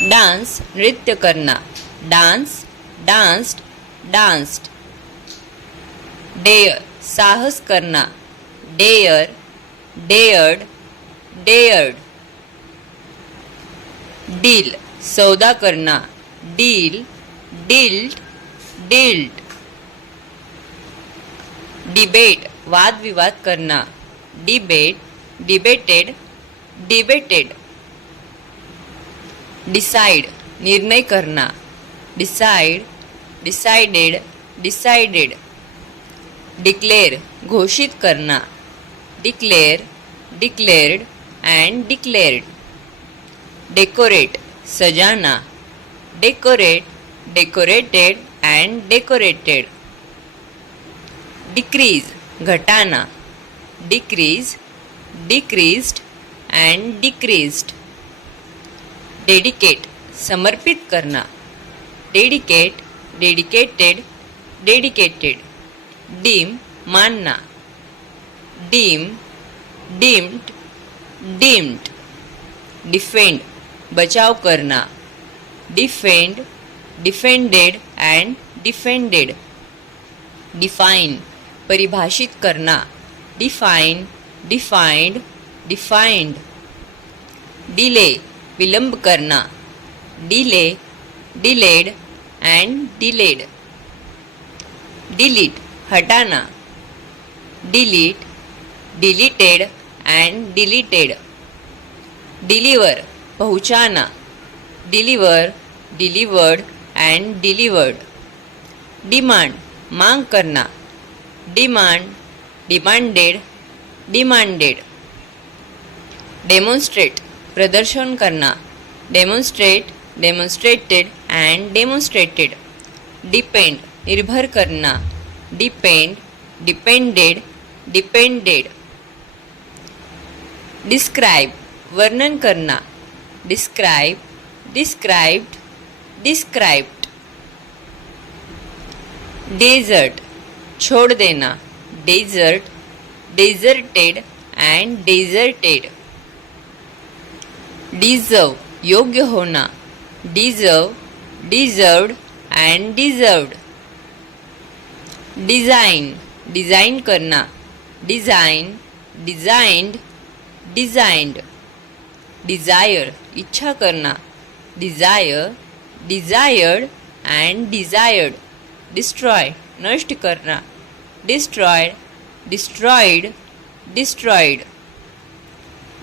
डांस नृत्य करना, dance danced danced. Dare साहस करना, डेयर डेयर्ड डेयर्ड. डील सौदा करना, डील डील्ड डील्ड. डिबेट वाद विवाद करना, डिबेट डिबेटेड डिबेटेड. डिसाइड निर्णय करना, डिसाइड डिसाइडेड डिसाइडेड. डिक्लेअर घोषित करना, declare declared and declared. Decorate सजाना, decorate decorated and decorated. Decrease घटाना, decrease decreased and decreased. Dedicate समर्पित करना, डेडिकेट डेडिकेटेड डेडिकेटेड. डीम मानना, डीम डीम्ड डीम्ड. डिफेंड बचाव करना, defend defended and defended. Define परिभाषित करना, डिफाइन डिफाइंड डिफाइंड. डिले विलंब करना, delay delayed and delayed. Delete हटाना, delete deleted and deleted. Deliver पहुंचाना, deliver delivered and delivered. Demand मांग करना, डिमांड डिमांडेड डिमांडेड. डेमॉन्स्ट्रेट प्रदर्शन करना, demonstrate demonstrated and demonstrated. Depend निर्भर करना, डिपेंड डिपेंडेड डिपेंडेड. डिस्क्राइब वर्णन करना, डिस्क्राइब डिस्क्राइब्ड डिस्क्राइब्ड. डेजर्ट छोड़ देना, desert deserted and deserted. Deserve योग्य होना, deserve deserved and deserved. Design design करना, डिझाइन डिझाइंड डिझाइंड. डिझायर इच्छा करना, desire desired and desired. Destroy नष्ट करना, डिस्ट्रॉयड डिस्ट्रॉयड डिस्ट्रॉयड.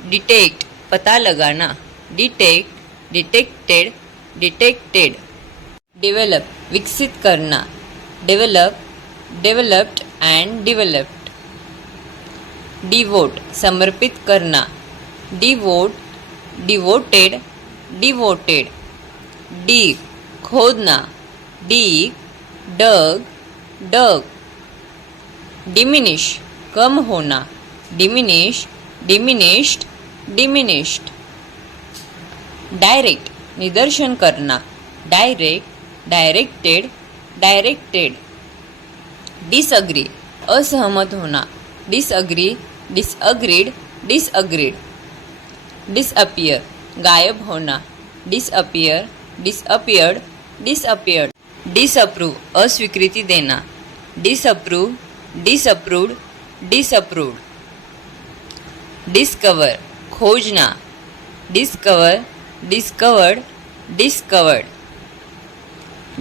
डिटेक्ट पता लगाना, डिटेक्ट डिटेक्टेड डिटेक्टेड. डेवलप विकसित करना, develop developed and developed. Devote समर्पित करना, डिवोट डिवोटेड डिवोटेड. डीग खोदना, डीग डग डग. डिमिनिश कम होना, डिमिनिश डिमिनिश्ड डिमिनिश्ड. डायरेक्ट निदर्शन करना, डायरेक्ट डायरेक्टेड डायरेक्टेड. डिसअग्री असहमत होना, डिसअग्री डिसअग्रीड डिसअग्रीड. डिसअपियर गायब होना, डिसअपियर डिसअपियर्ड डिसअपियर्ड. डिसअप्रूव अस्वीकृति देना, डिसअप्रूव डिसअप्रूव्ड डिसअप्रूव्ड. डिस्कवर खोजना, डिस्कवर डिस्कवर्ड डिस्कवर्ड.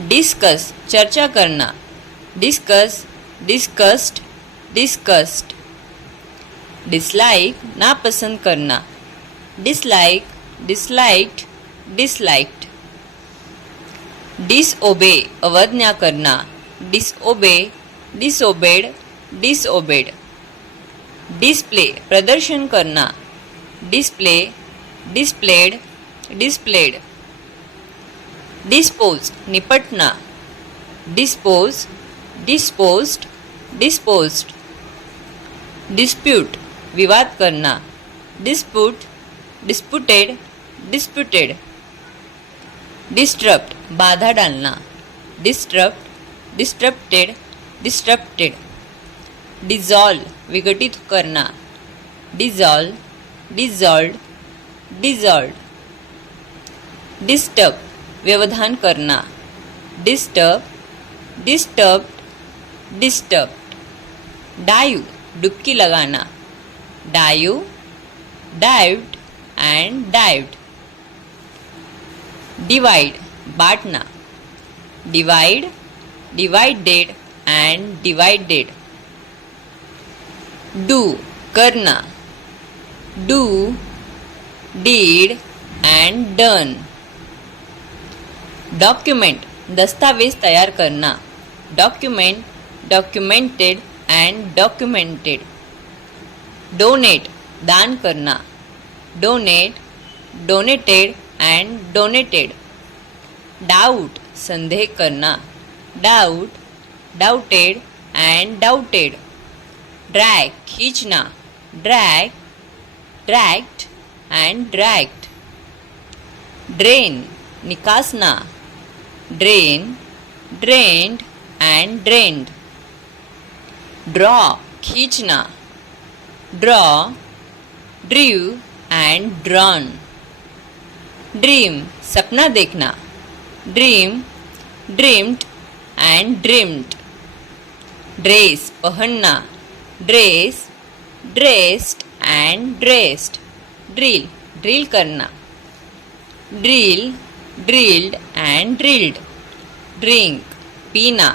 डिस्कस चर्चा करना, डिस्कस डिस्कस्ड डिस्कस्ड. डिसलाइक नापसंद करना, डिसलाइक डिसलाइक्ड डिसलाइक्ड. डिसओबे अवज्ञा करना, डिसओबे डिसओबेड डिसओबेड. डिस्प्ले प्रदर्शन करना, डिस्प्ले डिस्प्लेड डिस्प्लेड. डिस्पोज निपटना, डिस्पोज डिस्पोज्ड डिस्पोज्ड. डिस्प्यूट विवाद करना, डिस्प्यूट डिस्प्यूटेड डिस्प्यूटेड. डिस्टर्ब्ड बाधा डालना, डिस्टर्ब्ड डिस्टर्बटेड डिस्टर्बटेड. डिसॉल्व विघटित करना, डिसॉल्व डिसॉल्व्ड डिसॉल्व्ड. डिस्टर्ब व्यवधान करना, डिस्टर्ब, डिस्टर्ब्ड, डिस्टर्ब्ड. डाइव डुबकी लगाना, dive, dived and dived. Divide बांटना, divide, divided and divided. Do करना, do, did and done. Document दस्तावेज तैयार करना, document, documented and documented. Donate दान करना, donate, donated and donated. Doubt संदेह करना, doubt, doubted and doubted. Drag खींचना, drag, dragged and dragged. Drain निकासना, drain, drained and drained. Draw खींचना, draw, drew and drawn. Dream सपना देखना, dream, dreamed and dreamed. Dress पहनना, dress, dressed and dressed. Drill drill करना, drill, drilled and drilled. Drink पीना,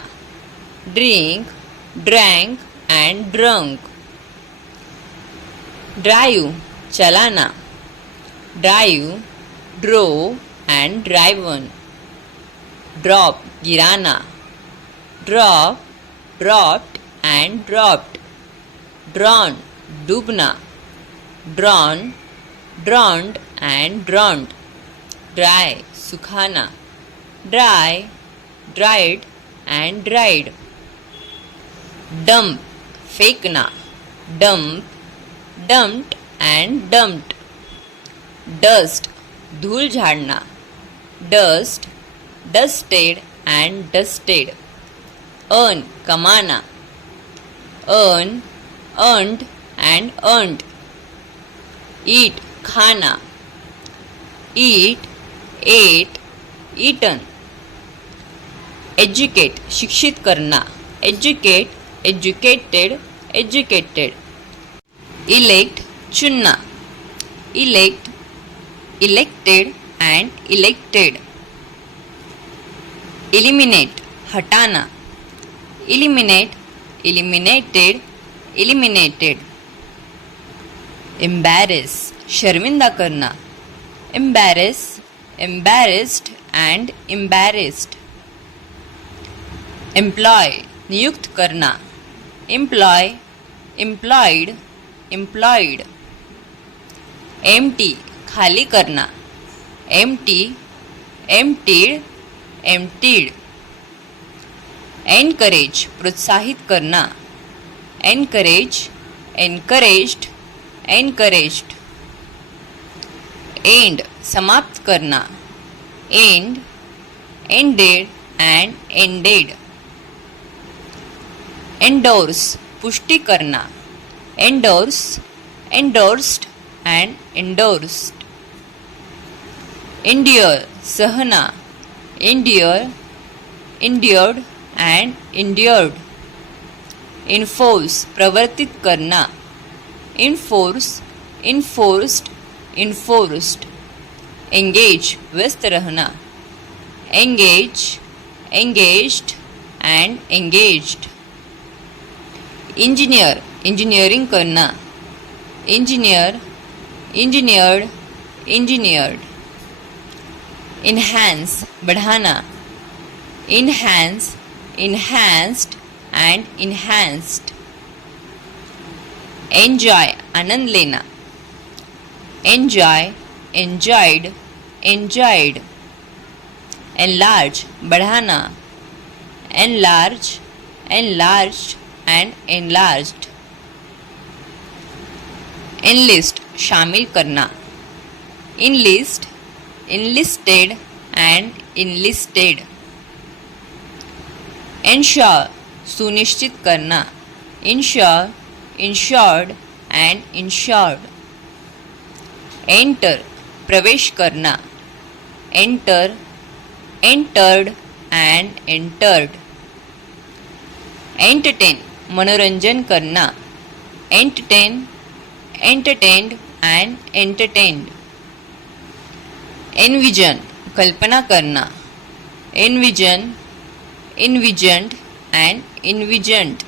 drink, drank and drunk. Drive चलाना, drive, drove and driven. Drop गिराना, drop, dropped and dropped. Drown डूबना, drown, drowned and drowned. Dry सुखाना, dry, dried and dried. Dump फेंकना, dump, dumped and dumped. Dust धूल झाड़ना, dust, dusted and dusted. Earn कमाना, earn, earned and earned. Eat खाना, eat, ate, eaten. Educate शिक्षित करना, educate, educated, educated. Elect चुनना, elect, elected and elected. Eliminate हटाना, eliminate, eliminated, eliminated. Embarrass शर्मिंदा करना, embarrass, embarrassed and embarrassed. Employ नियुक्त करना, एम्प्लॉय, एम्प्लॉयड, एम्प्लॉयड. एम्प्टी खाली करना, एम्प्टी, एम्प्टीड, एम्प्टीड. एनकरेज प्रोत्साहित करना, एनकरेज, एनकरेज्ड, एनकरेज्ड. एंड समाप्त करना, end, ended and ended. Endorse पुष्टि करना, endorse, endorsed and endorsed. Endure सहना, endure, endured and endured. Enforce प्रवर्तित करना, इन्फोर्स, इन्फोर्स्ड, इन्फोर्स्ड. एंगेज व्यस्त रहना, engage, engaged and engaged. Engineer engineering करना, इंजीनियर, इंजीनियर्ड, इंजीनियर्ड. इन्हांस बढ़ाना, enhance, enhanced and enhanced. Enjoy आनंद लेना, एंजॉय, एंजॉयड, एंजॉयड. एनलार्ज बढ़ाना, enlarge, enlarged and enlarged. Enlist शामिल करना, enlist, enlisted and enlisted. Ensure सुनिश्चित करना, ensure, insured and insured. Enter प्रवेश करना, enter, entered and entered. entertain मनोरंजन करना, entertain, entertained and entertained. envision कल्पना करना, envision, envisioned and envisioned.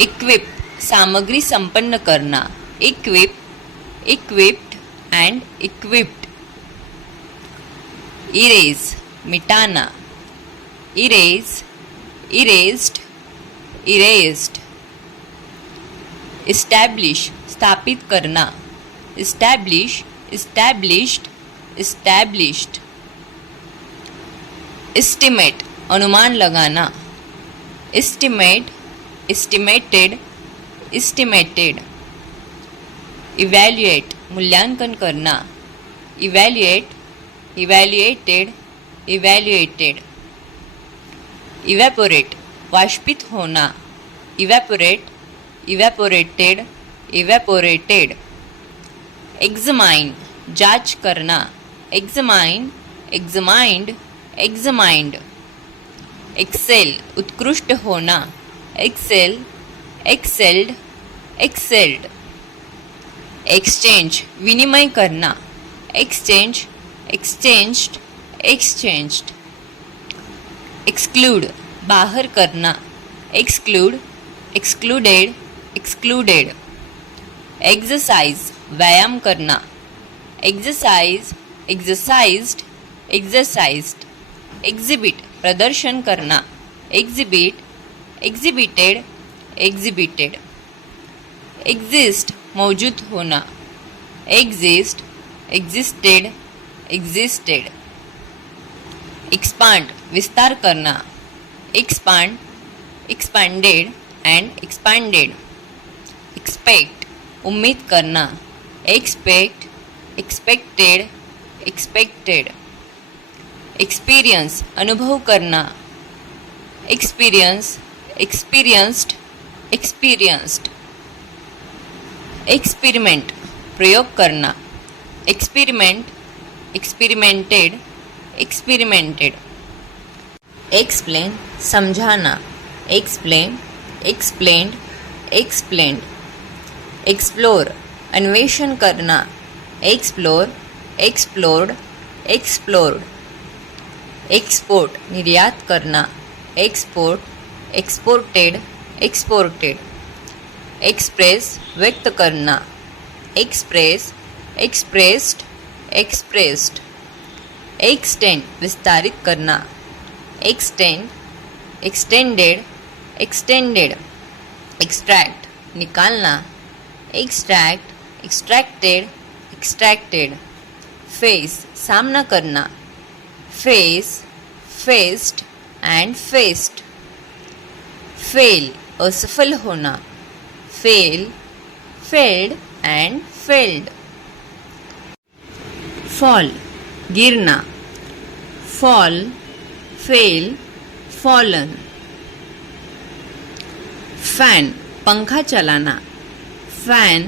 equip सामग्री संपन्न करना, equip, equipped and equipped. erase मिटाना, erase, erased, erased. establish स्थापित करना, establish, established, established. estimate अनुमान लगाना, estimate, estimated, estimated. evaluate मूल्यांकन करना, evaluate, evaluated, evaluated. evaporate वाष्पित होना, evaporate, evaporated, evaporated. examine जांच करना, examine, examined, examined. excel उत्कृष्ट होना, excel, excelled, excelled. exchange विनिमय करना, exchange, exchanged, exchanged. exclude बाहर करना, exclude, excluded, excluded. exercise व्यायाम करना, exercise, exercised, exercised. exhibit प्रदर्शन करना, exhibit, exhibited, exhibited. exist मौजूद होना, exist, existed, existed. expand विस्तार करना, expand, expanded and expanded. expect उम्मीद करना, expect, expected, expected. experience अनुभव करना, experience, experienced, experienced. experiment प्रयोग करना, experiment, experimented, experimented. explain समझाना, explain, explained, explained. explore अन्वेषण करना, explore, explored, explored. export निर्यात करना, export, exported, exported. express व्यक्त करना, express, expressed, expressed. extend विस्तारित करना, extend, extended, extended. extract निकालना, extract, extracted, extracted. face सामना करना, face, faced and faced. fail असफल होना, fail, failed and failed. fall गिरना, fall, fail, fallen. fan पंखा चलाना, fan,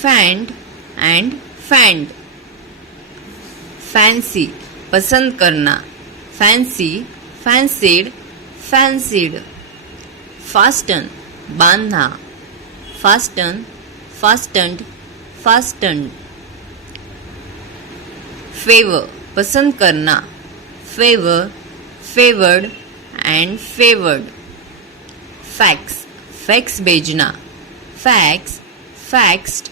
fanned and fanned. fancy पसंद करना, fancy, fancied, fancied. fasten बांधना, fasten, fastened, fastened. favor पसंद करना, favor, favored and favored. fax fax भेजना, fax, faxed,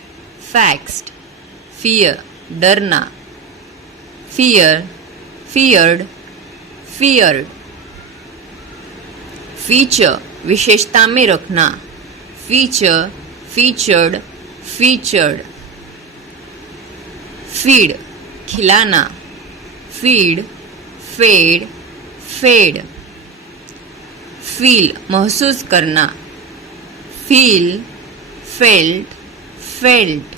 faxed. fear डरना, fear, feared, feared. feature विशेषता में रखना, feature, featured, featured. feed खिलाना, feed, fed, fed. feel महसूस करना, feel, felt, felt.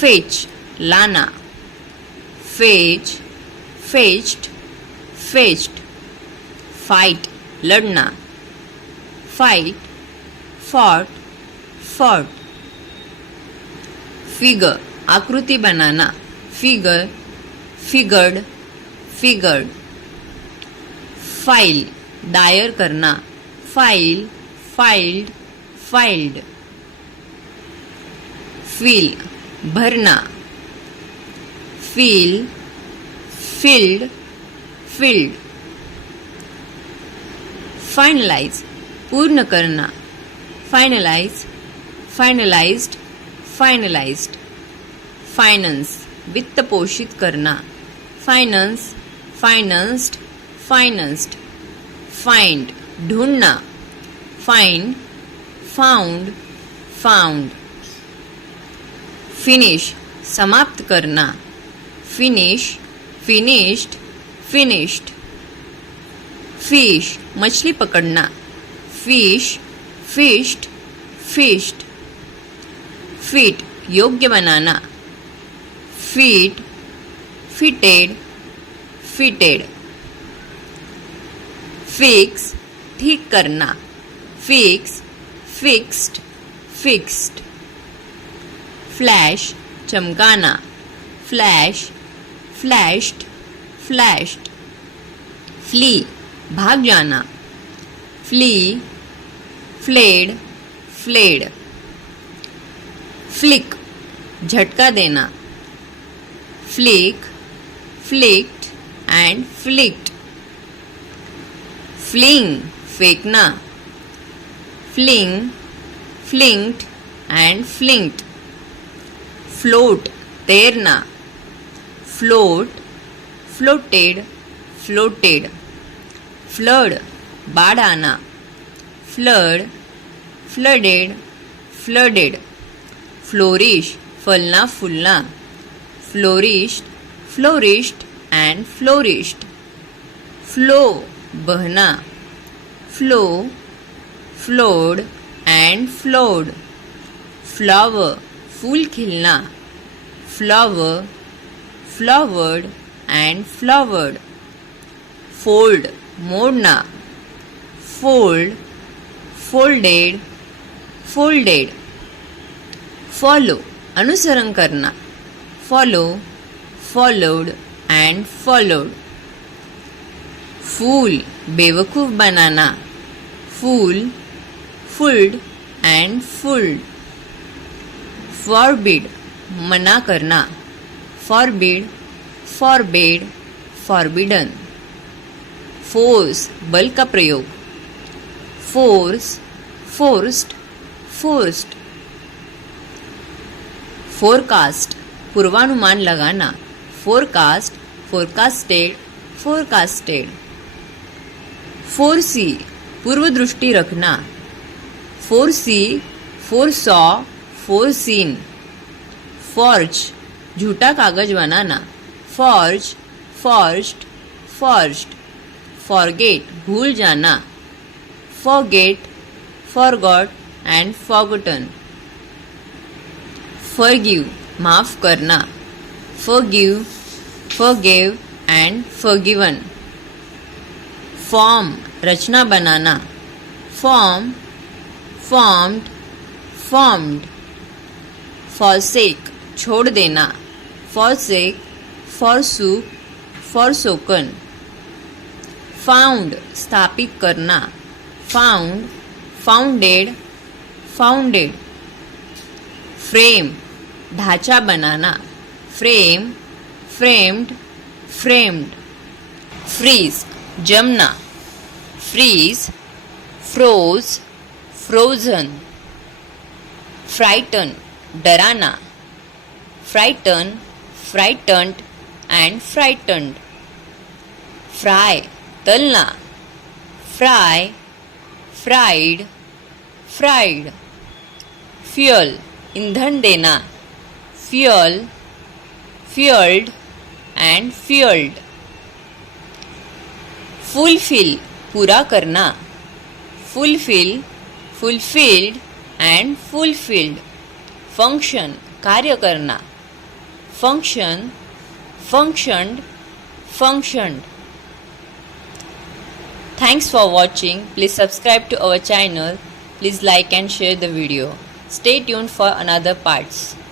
fetch लाना, fetch, fetched, fetched. fight लड़ना, fight, fought, fought. figure आकृति बनाना, फिगर, फिगर्ड, फिगर्ड. फाइल, दायर करना. File, filed, filed. फिल, भरना. Fill, filled, filled. फाइनलाइज, पूर्ण करना. Finalise, finalised, finalised. फाइनेंस, वित्त पोषित करना. Finance, financed, financed. फाइंड, ढूंढना. Find, found, found. फिनिश, समाप्त करना. Finish, finished, finished. फिश, मछली पकड़ना. Fish, fished, fished. फिट, योग्य बनाना. Fit, fitted, fitted. फिक्स, ठीक करना. Fix, fixed, fixed. फ्लैश, चमकाना. Flash, flashed, flashed. फ्ली, भाग जाना. Flee, fled, fled. फ्लिक, झटका देना. Flick, flicked and flicked. Fling, फेंकना. Fling, flinked and flinked. Float, तैरना. Float, floated, floated. फ्लड, बाढ़ आना. Flood, flooded, flooded. फ्लोरिश, फलना फूलना. Flourished, flourished and flourished. Flow, बहना. Flow, flowed and flowed. Flower, फूल खिलना. Flower, flowered and flowered. Fold, मोड़ना. Fold, folded, folded. फॉलो, अनुसरण करना. Follow, followed and followed. Fool, बेवकूफ बनाना. Fool, fooled and fooled. Forbid, मना करना. Forbid, forbade, forbidden. फोर्स, बल का प्रयोग. Force, forced, forced. फोरकास्ट, पूर्वानुमान लगाना. Forecast, forecasted, forecasted. फोरसी, पूर्व दृष्टि रखना. फोरसी, फोरसॉ, फोरसीन. फॉर्ज, झूठा कागज बनाना. Forge, forged, forged. फॉरगेट, भूल जाना. Forget, forgot and forgotten. Forgive, माफ करना. Forgive, forgive and forgiven. Form, रचना बनाना. Form, formed, formed. फॉरसेक, छोड़ देना. Forsake, forsook, forsaken. फाउंड, स्थापित करना. Found, founded, founded. फ्रेम, ढांचा बनाना. Frame, framed, framed. फ्रीज, जमना. Freeze, froze, frozen. फ्राइटन, डराना. Frighten, frightened and frightened. Fry, तलना. Fry, fried, fried. फ्यूल, ईंधन देना. Fuel, fuelled and fuelled. Fulfil, पूरा करना. Fulfil, fulfilled and fulfilled. Function, कार्य करना. Function, functioned, functioned. Thanks for watching. Please subscribe to our channel. Please like and share the video. Stay tuned for another parts.